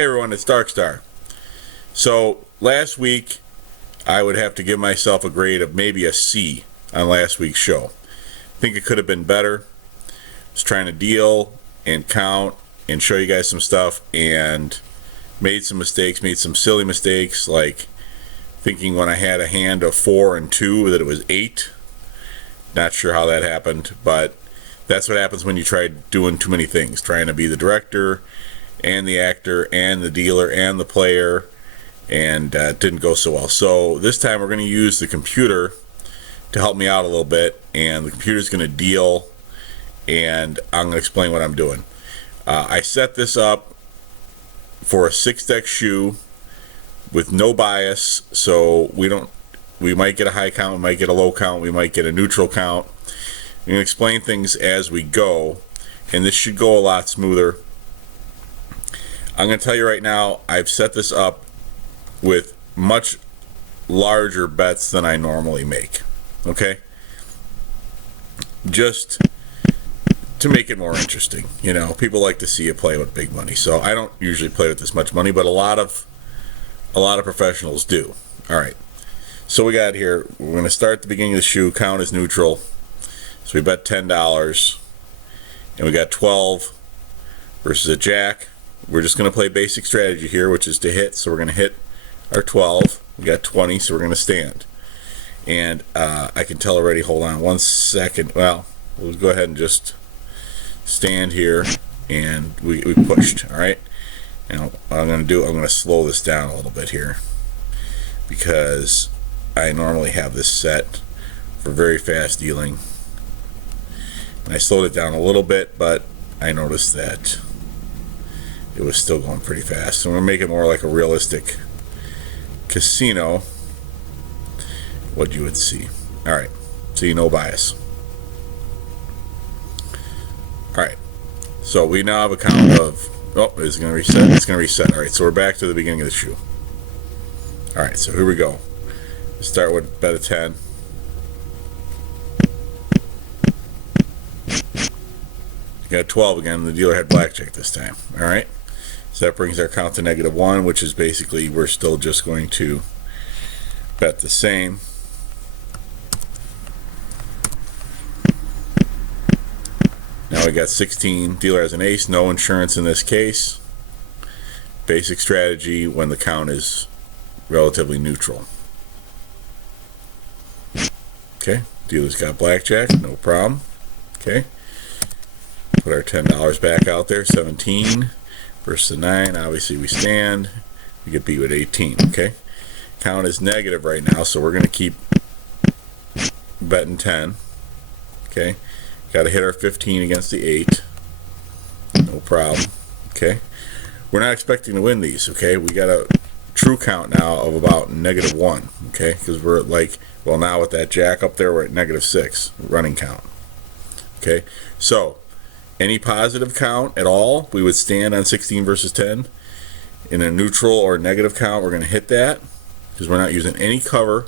Hey everyone, it's Darkstar. So last week I would have to give myself a grade of maybe a C on last week's show. I think it could have been better. I was trying to deal and count and show you guys some stuff and made some mistakes, made some silly mistakes, like thinking when I had a hand of 4 and 2 that it was 8. Not sure how that happened, but that's what happens when you try doing too many things, trying to be the director and the actor and the dealer and the player, and it didn't go so well. So this time we're going to use the computer to help me out a little bit, and the computer's going to deal, and I'm going to explain what I'm doing. I set this up for a 6-deck shoe with no bias, so we might get a high count, we might get a low count, we might get a neutral count. I'm going to explain things as we go, and this should go a lot smoother. I'm going to tell you right now, I've set this up with much larger bets than I normally make. Okay? Just to make it more interesting. You know, people like to see you play with big money. So I don't usually play with this much money, but a lot of professionals do. All right. So we got here, we're going to start at the beginning of the shoe, count as neutral. So we bet $10, and we got 12 versus a jack. We're just going to play basic strategy here, which is to hit. So we're going to hit our 12. We got 20, so we're going to stand. And I can tell already, hold on 1 second. Well, we'll go ahead and just stand here, and we pushed. All right. Now what I'm going to slow this down a little bit here, because I normally have this set for very fast dealing. And I slowed it down a little bit, but I noticed that it was still going pretty fast. So I'm going to make it more like a realistic casino, what you would see. Alright, see, no bias. Alright, so we now have a count of, oh, it's going to reset. It's going to reset. Alright, so we're back to the beginning of the shoe. Alright, so here we go. Let's start with bet of 10. Got 12 again. The dealer had blackjack this time. Alright, so that brings our count to -1, which is basically we're still just going to bet the same. Now we got 16. Dealer has an ace, no insurance in this case. Basic strategy when the count is relatively neutral. Okay, dealer's got blackjack, no problem. Okay, put our $10 back out there. 17 versus 9. Obviously we stand. We get beat with 18. Okay, count is negative right now, so we're going to keep betting 10. Okay, got to hit our 15 against the 8. No problem. Okay, we're not expecting to win these. Okay, we got a true count now of about -1. Okay, because we're like, well, now with that jack up there, we're at -6 running count. Okay, so any positive count at all, we would stand on 16 versus 10. In a neutral or negative count, we're going to hit that because we're not using any cover.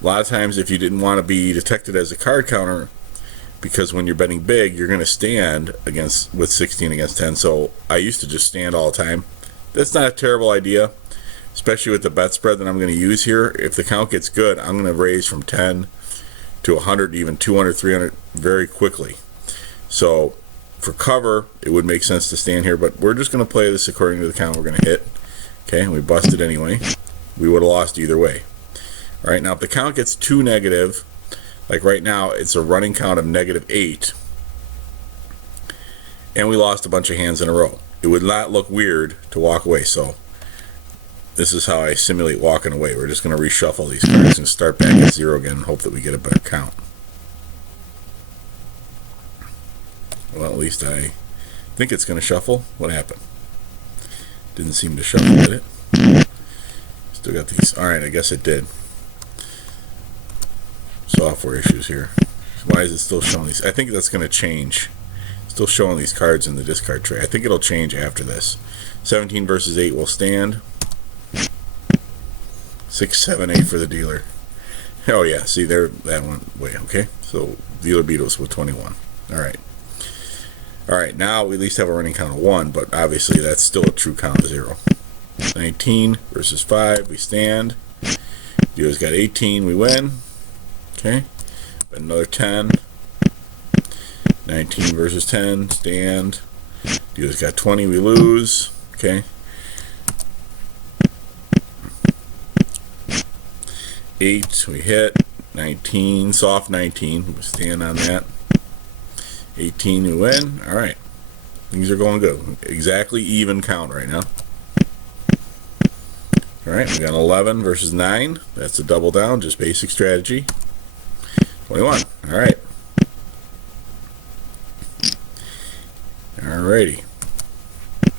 A lot of times, if you didn't want to be detected as a card counter, because when you're betting big, you're going to stand with 16 against 10. So I used to just stand all the time. That's not a terrible idea, especially with the bet spread that I'm going to use here. If the count gets good, I'm going to raise from 10 to 100, even 200, 300 very quickly. So for cover, it would make sense to stand here, but we're just going to play this according to the count we're going to hit. Okay, and we busted anyway. We would have lost either way. All right, now if the count gets too negative, like right now, it's a running count of -8, and we lost a bunch of hands in a row. It would not look weird to walk away, so this is how I simulate walking away. We're just going to reshuffle these cards and start back at 0 again and hope that we get a better count. Well, at least I think it's going to shuffle. What happened? Didn't seem to shuffle, did it? Still got these. Alright, I guess it did. Software issues here. Why is it still showing these? I think that's going to change. Still showing these cards in the discard tray. I think it'll change after this. 17 versus 8 will stand. 6, 7, 8 for the dealer. Oh yeah, see there, that went way. Okay, so dealer beat us with 21. All right. Alright, now we at least have a running count of 1, but obviously that's still a true count of 0. 19 versus 5, we stand. Dealer's got 18, we win. Okay, another 10. 19 versus 10, stand. Dealer's got 20, we lose. Okay. 8, we hit. 19, soft 19, we stand on that. 18, we win. Alright, things are going good. Exactly even count right now. Alright, we got 11 versus 9. That's a double down, just basic strategy. 21. Alright. Alrighty.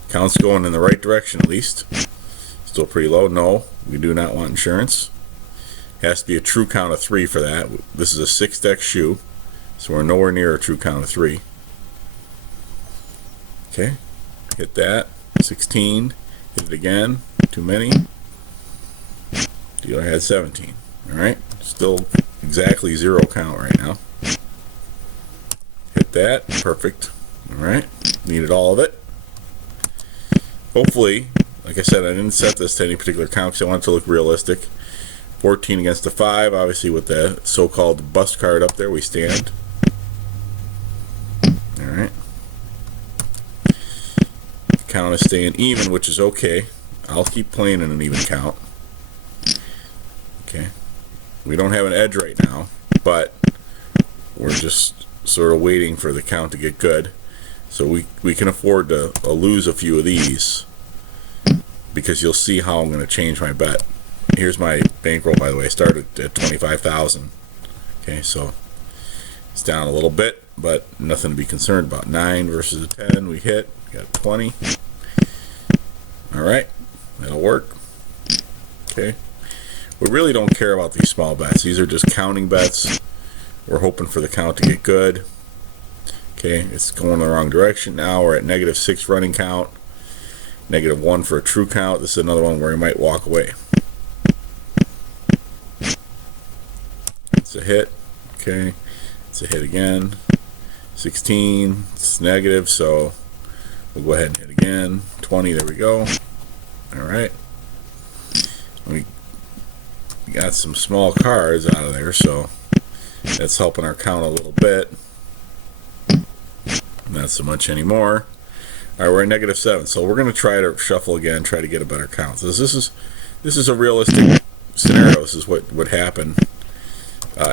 Count's going in the right direction at least. Still pretty low. No, we do not want insurance. Has to be a true count of 3 for that. This is a 6-deck shoe, so we're nowhere near a true count of 3. Okay, hit that. 16. Hit it again. Too many. Dealer had 17. Alright, still exactly 0 count right now. Hit that. Perfect. Alright, needed all of it. Hopefully, like I said, I didn't set this to any particular count because I want it to look realistic. 14 against the 5, obviously with the so-called bust card up there, we stand. Alright. Count is staying even, which is okay. I'll keep playing in an even count. Okay. We don't have an edge right now, but we're just sort of waiting for the count to get good. So we can afford to lose a few of these because you'll see how I'm going to change my bet. Here's my bankroll, by the way. I started at 25,000. Okay, so it's down a little bit, but nothing to be concerned about. 9 versus a 10, we hit. We got 20. Alright, that'll work. Okay. We really don't care about these small bets. These are just counting bets. We're hoping for the count to get good. Okay, it's going the wrong direction now. We're at -6 running count. -1 for a true count. This is another one where he might walk away. It's a hit. Okay, it's a hit again. 16, it's negative, so we'll go ahead and hit again. 20, there we go. Alright. We got some small cards out of there, so that's helping our count a little bit. Not so much anymore. Alright, we're at -7, so we're going to try to shuffle again, try to get a better count. So this is a realistic scenario. This is what would happen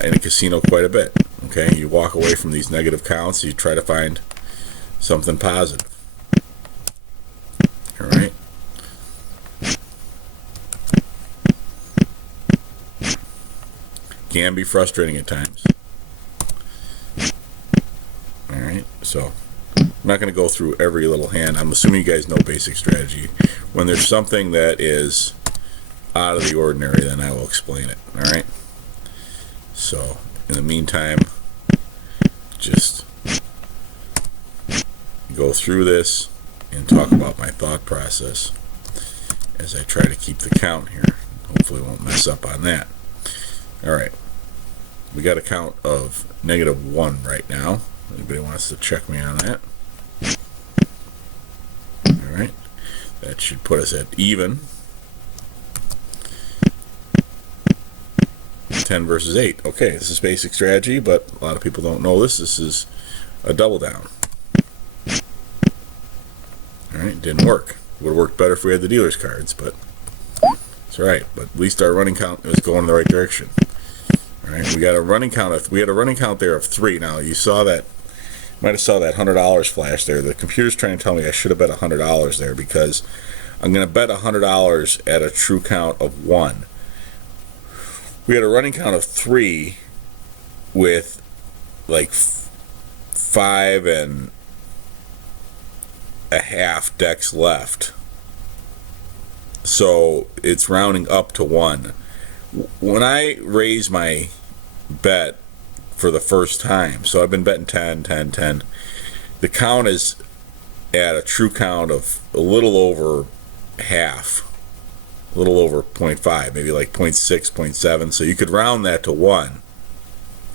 in a casino quite a bit. Okay, you walk away from these negative counts, you try to find something positive. Alright. Can be frustrating at times. Alright, so I'm not going to go through every little hand. I'm assuming you guys know basic strategy. When there's something that is out of the ordinary, then I will explain it. Alright? So, in the meantime, just go through this and talk about my thought process as I try to keep the count here. Hopefully won't mess up on that. Alright. We got a count of -1 right now. Anybody wants to check me on that? Alright. That should put us at even. 10 versus 8. Okay, this is basic strategy, but a lot of people don't know this. This is a double down. Alright, didn't work. Would have worked better if we had the dealer's cards, but it's alright. But at least our running count is going in the right direction. Alright, we got a running count of, we had a running count there of 3. Now you saw that, might have saw that $100 flash there. The computer's trying to tell me I should have bet $100 there because I'm going to bet $100 at a true count of 1. We had a running count of 3 with like 5.5 decks left. So it's rounding up to 1. When I raise my bet for the first time, so I've been betting 10, 10, 10, the count is at a true count of a little over half. A little over 0.5, maybe like 0.6, 0.7, so you could round that to 1,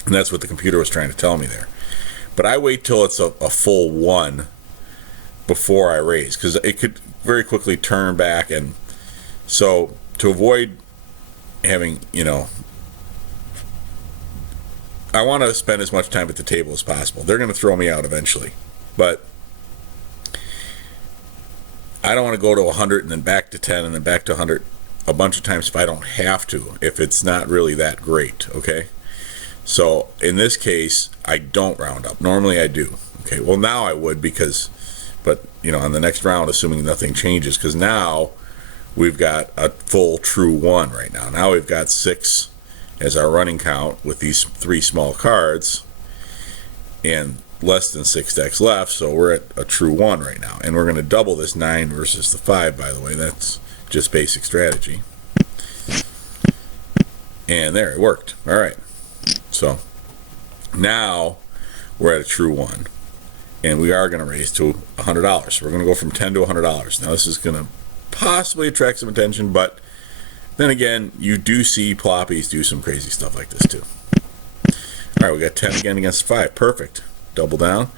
and that's what the computer was trying to tell me there. But I wait till it's a full 1 before I raise, because it could very quickly turn back. And so to avoid having, I want to spend as much time at the table as possible. They're going to throw me out eventually, but I don't want to go to 100 and then back to 10 and then back to 100 a bunch of times if I don't have to, if it's not really that great, okay? So in this case, I don't round up. Normally I do. Okay, well now I would but on the next round, assuming nothing changes, because now we've got a full true 1 right now. Now we've got 6 as our running count with these 3 small cards and less than 6 decks left, so we're at a true 1 right now. And we're going to double this 9 versus the 5, by the way. That's just basic strategy. And there, it worked. All right. So now we're at a true 1. And we are going to raise to $100. We're going to go from $10 to $100. Now this is going to possibly attract some attention, but then again, you do see ploppies do some crazy stuff like this too. All right, we got 10 again against 5. Perfect. Double down.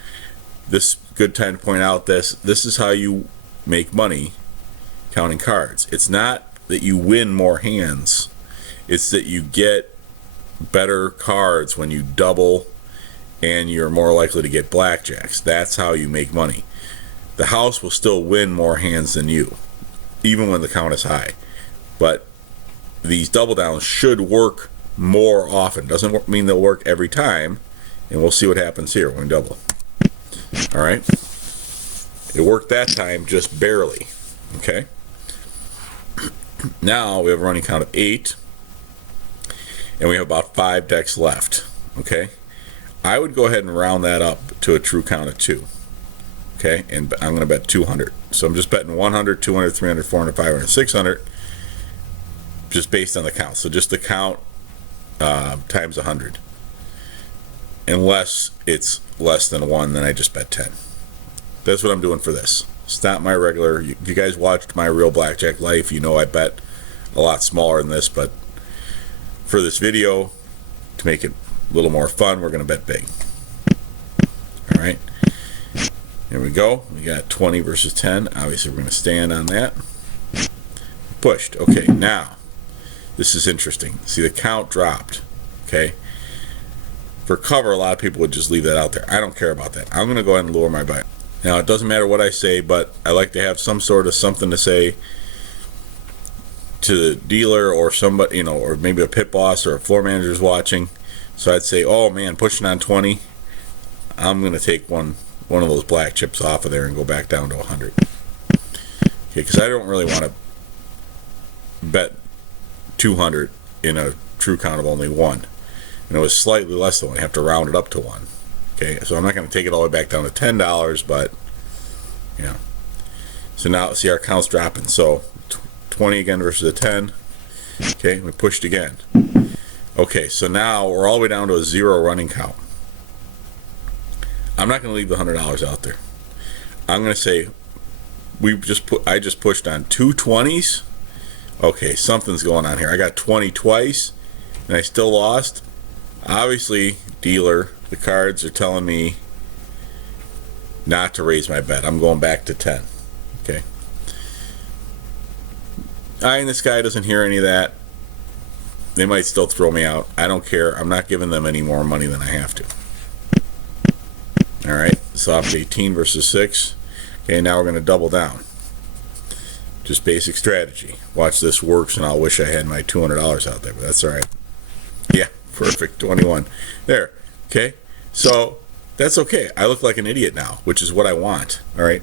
This good time to point out this is how you make money counting cards. It's not that you win more hands. It's that you get better cards when you double, and you're more likely to get blackjacks. That's how you make money. The house will still win more hands than you, even when the count is high. But these double downs should work more often. Doesn't mean they'll work every time, and we'll see what happens here when we double. All right, it worked that time, just barely. Okay, now we have a running count of 8, and we have about 5 decks left. Okay, I would go ahead and round that up to a true count of 2. Okay, and I'm going to bet 200. So I'm just betting 100, 200, 300, 400, 500, 600, just based on the count. So just the count times 100. Unless it's less than 1, then I just bet 10. That's what I'm doing for this. It's not my regular. If you guys watched my real blackjack life, you know I bet a lot smaller than this, but for this video, to make it a little more fun, we're going to bet big. All right. Here we go. We got 20 versus 10. Obviously, we're going to stand on that. Pushed. Okay, now, this is interesting. See, the count dropped. Okay. For cover, a lot of people would just leave that out there. I don't care about that. I'm going to go ahead and lower my bet. Now, it doesn't matter what I say, but I like to have some sort of something to say to the dealer or somebody, or maybe a pit boss or a floor manager's watching. So I'd say, oh man, pushing on 20. I'm going to take one of those black chips off of there and go back down to 100. Okay, because I don't really want to bet 200 in a true count of only 1. And it was slightly less than 1. I have to round it up to 1. Okay, so I'm not going to take it all the way back down to $10, but yeah. So now, see, our count's dropping. So 20 again versus a 10. Okay, we pushed again. Okay, so now we're all the way down to a 0 running count. I'm not going to leave the $100 out there. I'm going to say I just pushed on 2 20s. Okay, something's going on here. I got 20 twice, and I still lost. Obviously, dealer, the cards are telling me not to raise my bet. I'm going back to 10. Okay. And this guy doesn't hear any of that. They might still throw me out. I don't care. I'm not giving them any more money than I have to. All right. Soft 18 versus 6. Okay, now we're going to double down. Just basic strategy. Watch this works, and I'll wish I had my $200 out there, but that's all right. Yeah, perfect. 21. There. Okay. So that's okay. I look like an idiot now, which is what I want. All right.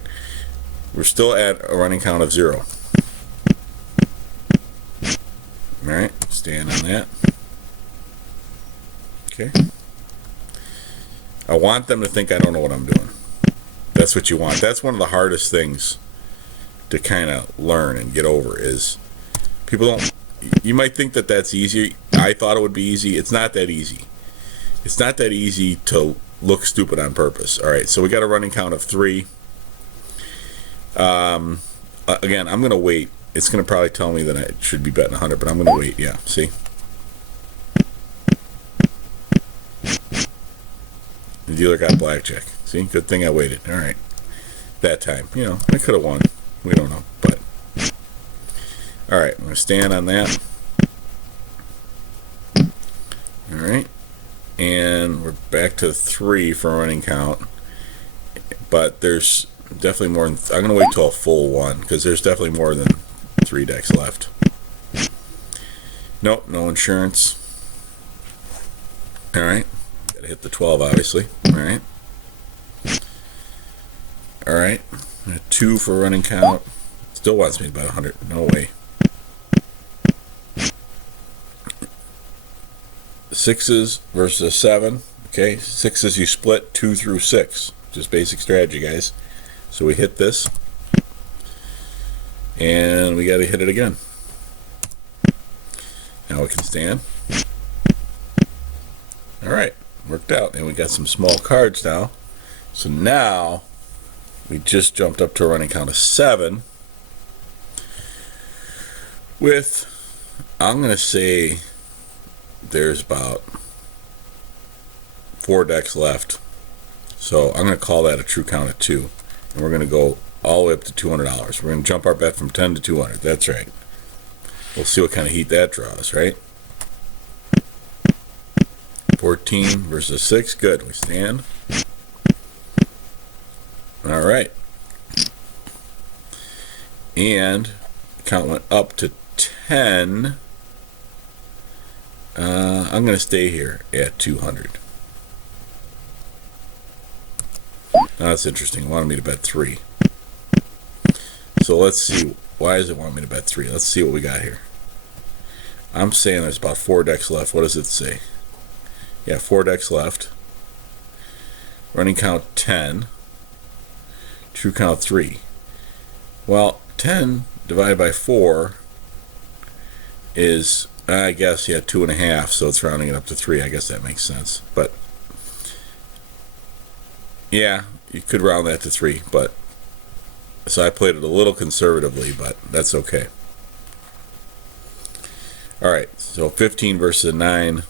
We're still at a running count of 0. All right. Stand on that. Okay. I want them to think I don't know what I'm doing. That's what you want. That's one of the hardest things to kind of learn and get over is people don't. You might think that that's easy. I thought it would be easy. It's not that easy. It's not that easy to look stupid on purpose. All right, so we got a running count of 3. Again, I'm going to wait. It's going to probably tell me that I should be betting 100, but I'm going to wait. Yeah, see? The dealer got blackjack. See? Good thing I waited. All right. that time. You know, I could have won. We don't know, but all right. I'm gonna stand on that. All right, and we're back to 3 for running count. But there's definitely more than. I'm gonna wait till a full one because there's definitely more than 3 decks left. Nope, no insurance. All right, gotta hit the 12, obviously. All right. All right, 2 for running count. Still wants me about 100. No way. 6s versus a 7. Okay, 6s you split 2 through 6. Just basic strategy, guys. So we hit this, and we got to hit it again. Now we can stand. All right, worked out, and we got some small cards now. So now we just jumped up to a running count of 7. With, I'm gonna say, there's about 4 decks left. So I'm going to call that a true count of 2. And we're going to go all the way up to $200. We're going to jump our bet from 10 to 200. That's right. We'll see what kind of heat that draws, right? 14 versus 6. Good. We stand. All right. And count went up to 10. I'm going to stay here at 200. Now that's interesting. It wanted me to bet 3. So let's see. Why does it want me to bet 3? Let's see what we got here. I'm saying there's about 4 decks left. What does it say? Yeah, 4 decks left. Running count 10. True count 3. Well, 10 divided by 4 is, I guess, yeah, 2.5. So it's rounding it up to 3. I guess that makes sense. But yeah, you could round that to 3, but so I played it a little conservatively, but that's okay. All right, so 15 versus 9.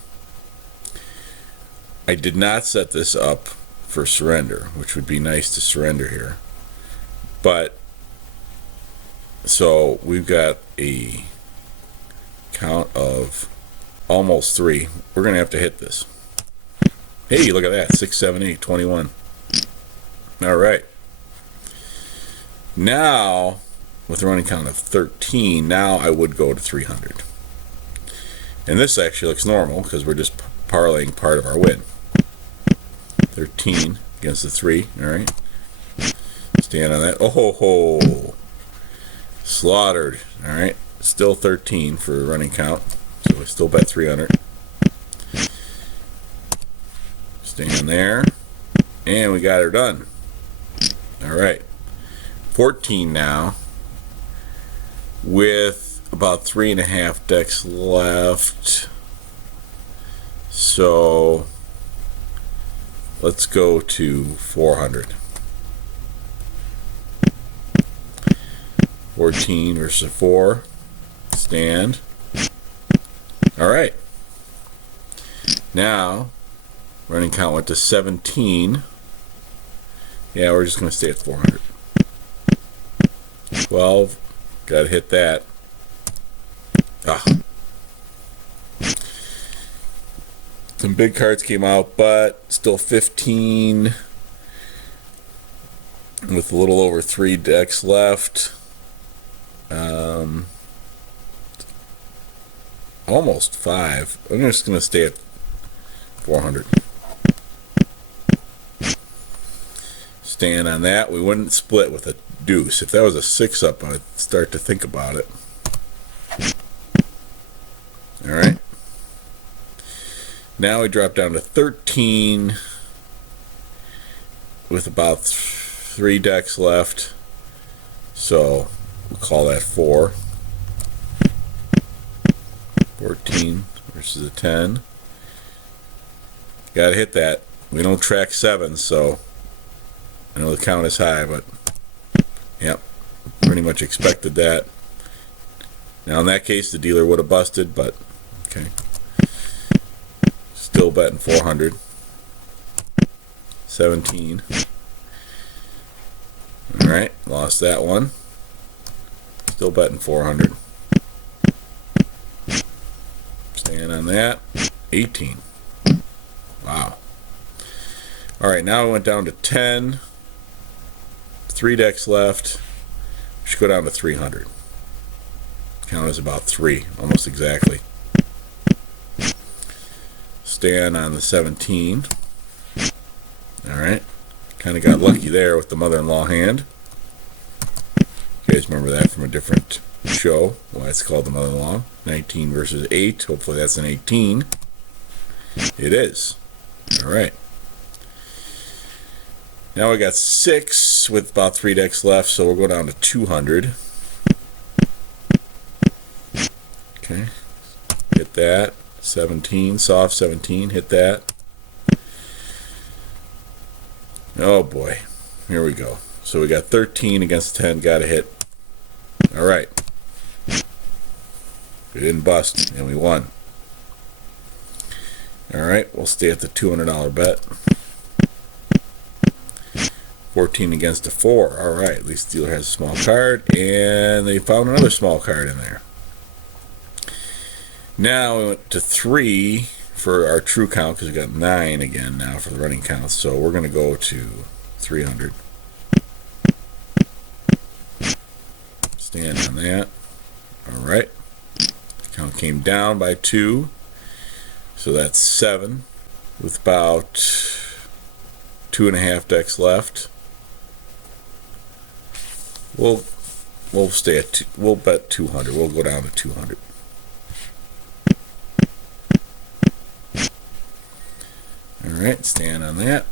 I did not set this up for surrender, which would be nice to surrender here. But so we've got a count of almost 3. We're going to have to hit this. Hey, look at that. 6, 7, 8, 21. All right. Now, with a running count of 13, now I would go to 300. And this actually looks normal because we're just parlaying part of our win. 13 against the 3. All right. Stand on that. Oh ho ho. Slaughtered. All right. Still 13 for a running count. So we still bet 300. Stand there. And we got her done. All right. 14 now. With about 3.5 decks left. So let's go to 400. 14 versus 4. Stand. All right. Now, running count went to 17. Yeah, we're just going to stay at 400. 12. Got to hit that. Ah. Some big cards came out, but still 15 with a little over 3 decks left. Almost 5. I'm just going to stay at 400. Stand on that. We wouldn't split with a deuce. If that was a 6 up, I'd start to think about it. All right. Now we drop down to 13 with about 3 decks left. So we'll call that 4. 14 versus a 10. Gotta hit that. We don't track 7, so I know the count is high, but yep, pretty much expected that. Now in that case, the dealer would have busted, but okay. Still betting 400. 17. All lost that one. Still betting 400. Staying on that. 18. Wow. Alright, now we went down to 10. 3 decks left. We should go down to 300. Count as about 3, almost exactly. Stand on the 17. Alright. Kind of got lucky there with the mother-in-law hand. You guys remember that from a different show. Why it's called the mother-in-law. 19 versus 8. Hopefully that's an 18. It is. Alright. Now we got 6 with about 3 decks left, so we'll go down to 200. Okay. Hit that. 17. Soft 17. Hit that. Oh boy. Here we go. So we got 13 against 10. Got to hit. Alright. We didn't bust, and we won. Alright, we'll stay at the $200 bet. 14 against a 4. Alright, at least the dealer has a small card, and they found another small card in there. Now we went to 3 for our true count, because we got 9 again now for the running count, so we're going to go to 300. Stand on that. Alright. Count came down by 2. So that's 7. With about 2.5 decks left. We'll stay at we'll bet 200. We'll go down to 200. Alright, stand on that.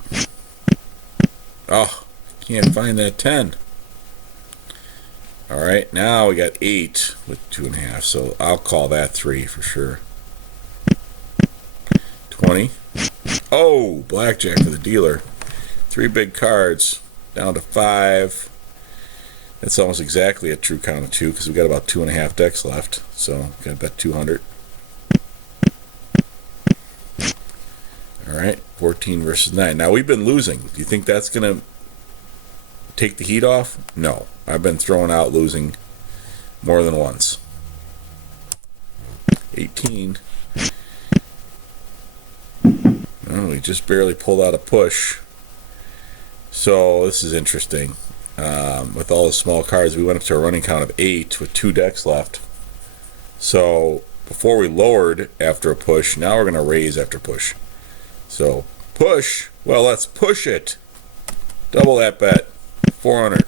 Oh, can't find that 10. Alright, now we got 8 with 2.5, so I'll call that 3 for sure. 20. Oh, blackjack for the dealer. 3 big cards, down to 5. That's almost exactly a true count of 2, because we got about 2.5 decks left, so got to bet 200. Alright, 14 versus 9. Now we've been losing. Do you think that's going to take the heat off? No. I've been throwing out losing more than once. 18. Oh, we just barely pulled out a push. So this is interesting. With all the small cards, we went up to a running count of 8 with 2 decks left. So before we lowered after a push, now we're going to raise after push. So push. Well, let's push it. Double that bet. 400.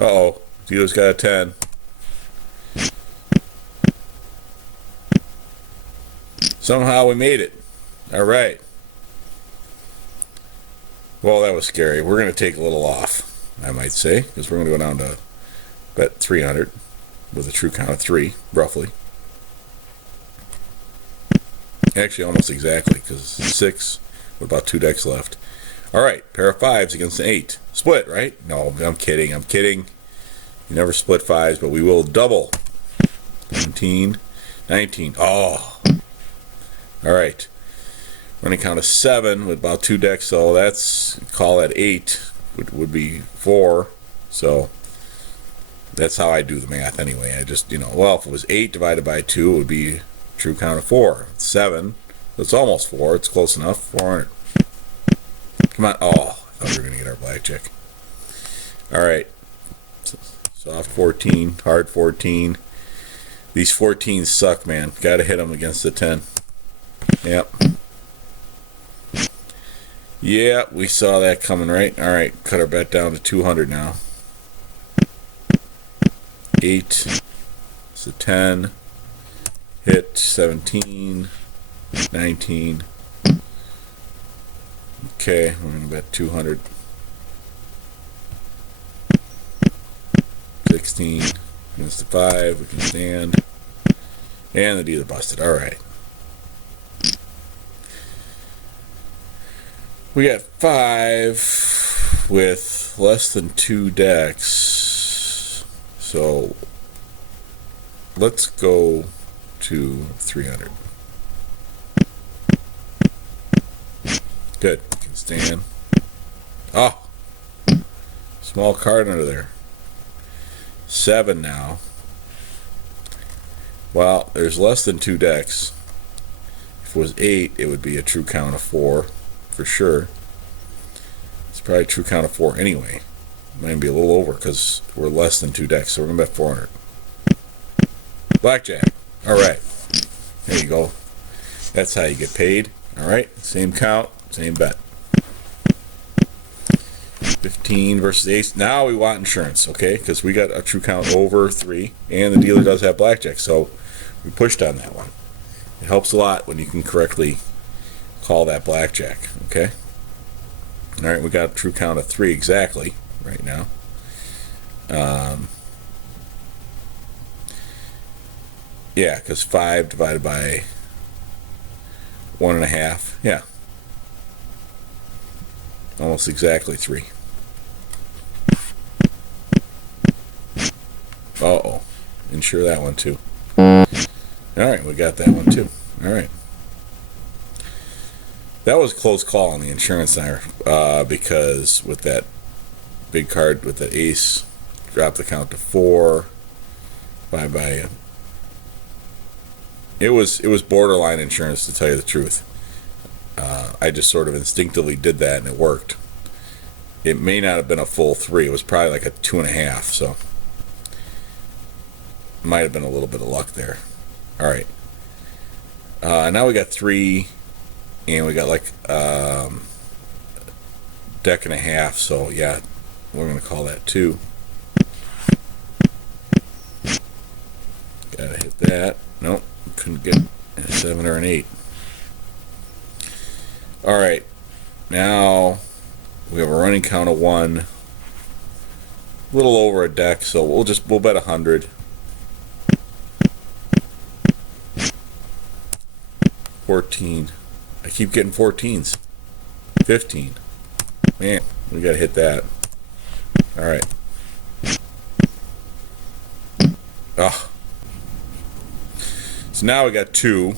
Uh-oh. Dealer's got a 10. Somehow we made it. Alright. Well, that was scary. We're going to take a little off, I might say, because we're going to go down to bet 300 with a true count of 3, roughly. Actually, almost exactly, because 6 with about 2 decks left. Alright, pair of 5s against an 8. Split, right? No, I'm kidding. I'm kidding. You never split 5s, but we will double. 17, 19. Oh. Alright. Running count of 7 with about 2 decks, so that's, call that 8, would be 4. So that's how I do the math anyway. I just, well, if it was 8 divided by 2, it would be true count of 4. 7, it's almost 4. It's close enough. 400. Come on. Oh, I thought we were going to get our blackjack. Alright. Soft 14, hard 14. These 14s suck, man. Got to hit them against the 10. Yep. Yeah, we saw that coming, right? Alright, cut our bet down to 200 now. 8. It's a 10. Hit 17. 19. Okay, we're going to bet 200. 16. Against the 5. We can stand. And the dealer busted. Alright. We got 5 with less than 2 decks. So let's go to 300. Good. We can stand. Oh. Small card under there. 7 now. Well, there's less than 2 decks. If it was 8, it would be a true count of 4, for sure. It's probably a true count of 4 anyway. Might be a little over because we're less than 2 decks, so we're going to bet 400. Blackjack. Alright. There you go. That's how you get paid. Alright. Same count, same bet. 15 versus ace. Now we want insurance, okay? Because we got a true count over 3, and the dealer does have blackjack, so we pushed on that one. It helps a lot when you can correctly call that blackjack, okay? Alright, we got a true count of 3 exactly right now. Yeah, because 5 divided by 1.5, yeah. Almost exactly 3. Uh-oh. Insure that one too. Alright, we got that one too. Alright. That was a close call on the insurance there, because with that big card with the ace, dropped the count to 4. By it was borderline insurance, to tell you the truth. I just sort of instinctively did that and it worked. It may not have been a full 3. It was probably like a 2.5, so might have been a little bit of luck there. Alright. Now we got 3, and we got like deck and a half, so yeah, we're going to call that 2. Gotta hit that. Nope, couldn't get a 7 or an 8. Alright, now we have a running count of 1. A little over a deck, so we'll bet 100. 14. I keep getting 14s. 15. Man, we gotta hit that. Alright. Oh. So now we got 2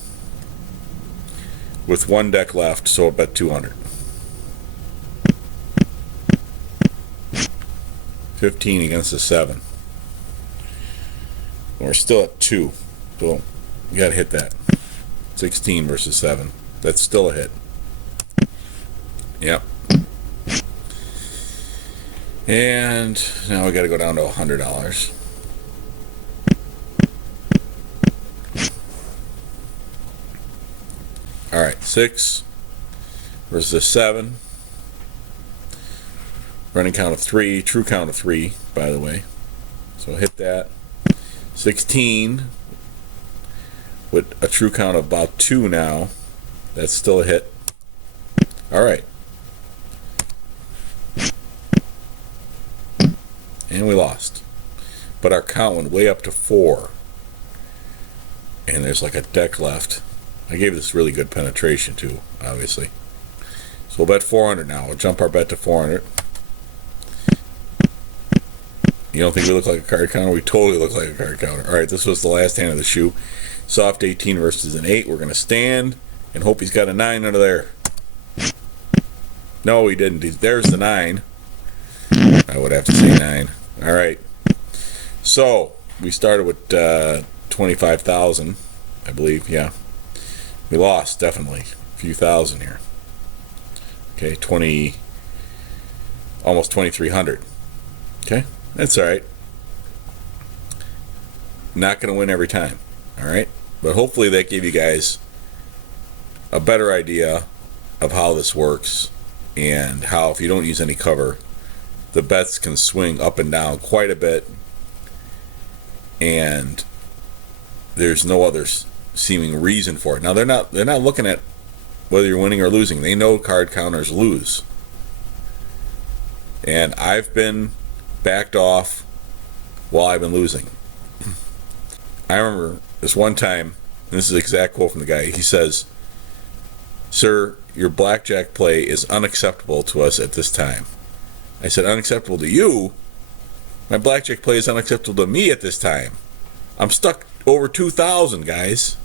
with 1 deck left, so I'll bet 200. 15 against a 7. And we're still at 2. So you gotta hit that. 16 versus 7. That's still a hit. Yep. And now we got to go down to $100. All right, 6 versus 7. Running count of 3, true count of 3, by the way. So hit that. 16 with a true count of about 2 now. That's still a hit. All right. And we lost. But our count went way up to 4. And there's like a deck left. I gave this really good penetration too, obviously. So we'll bet 400 now. We'll jump our bet to 400. You don't think we look like a card counter? We totally look like a card counter. All right, this was the last hand of the shoe. Soft 18 versus an 8. We're going to stand and hope he's got a 9 under there. No, he didn't. There's the 9. I would have to say 9. All right. So we started with 25,000, I believe. Yeah. We lost, definitely. A few thousand here. Okay, almost 2,300. Okay, that's all right. Not going to win every time. All right. But hopefully that gave you guys a better idea of how this works and how, if you don't use any cover, the bets can swing up and down quite a bit, and there's no other seeming reason for it. Now they're not looking at whether you're winning or losing. They know card counters lose, and I've been backed off while I've been losing. I remember this one time, and this is an exact quote from the guy. He says, "Sir, your blackjack play is unacceptable to us at this time." I said, "Unacceptable to you? My blackjack play is unacceptable to me at this time. I'm stuck over 2,000, guys.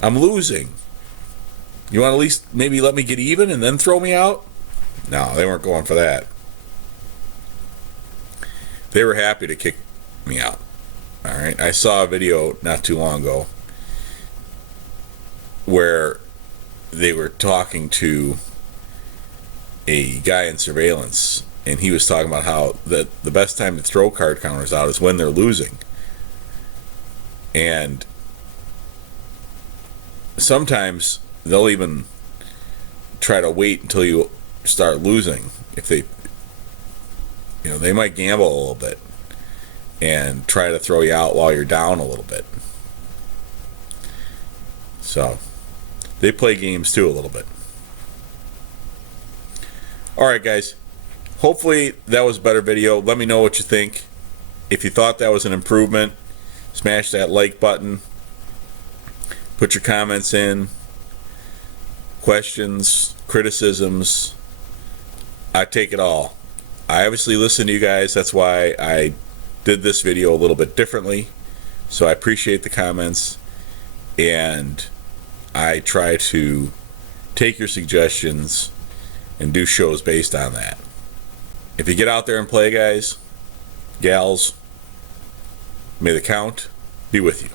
I'm losing. You want to at least maybe let me get even and then throw me out?" No, they weren't going for that. they were happy to kick me out. All right, I saw a video not too long ago where they were talking to a guy in surveillance, and he was talking about how the best time to throw card counters out is when they're losing. And sometimes they'll even try to wait until you start losing. If they, they might gamble a little bit and try to throw you out while you're down a little bit. So they play games too a little bit. Alright guys, hopefully that was a better video. Let me know what you think. If you thought that was an improvement, smash that like button. Put your comments in. Questions, criticisms. I take it all. I obviously listen to you guys. That's why I did this video a little bit differently. So I appreciate the comments. And I try to take your suggestions and do shows based on that. If you get out there and play, guys, gals, may the count be with you.